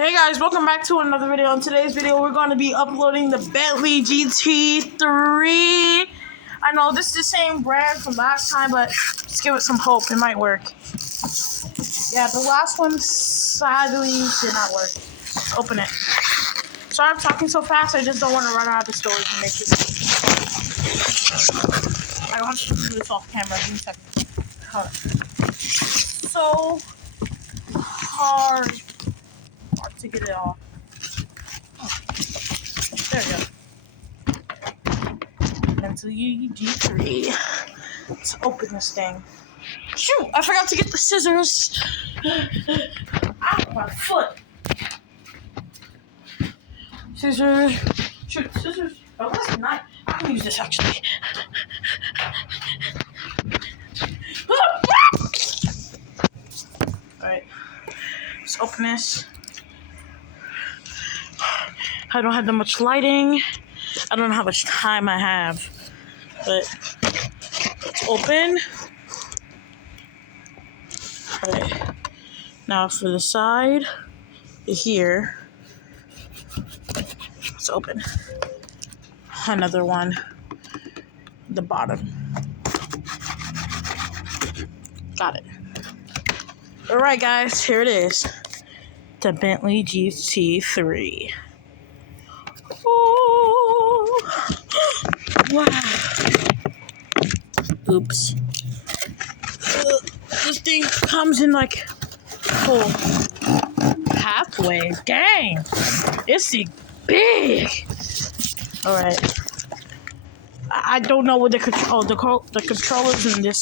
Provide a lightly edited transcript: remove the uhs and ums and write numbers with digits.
Hey guys, welcome back to another video. In today's video, we're going to be uploading the Bentley GT3. I know this is the same brand from last time, but let's give it some hope. It might work. Yeah, the last one sadly did not work. Let's open it. Sorry I'm talking so fast. I just don't want to run out of the storage and make it. I want to do this off camera. Give me a second. Hold on. So hard to get it off. Oh, there we go. Bentley GT3. Let's open this thing. Shoot! I forgot to get the scissors. Ow, my foot. Scissors. Shoot, scissors. Oh, that's a knife. I can use this actually. Alright. Let's open this. I don't have that much lighting. I don't know how much time I have. But let's open. Alright. Now for the side here. Let's open. Another one. The bottom. Got it. Alright guys, here it is. The Bentley GT3. Oh, wow. Oops. This thing comes in like whole halfway. Dang. It's big. Alright. I don't know what the controllers in this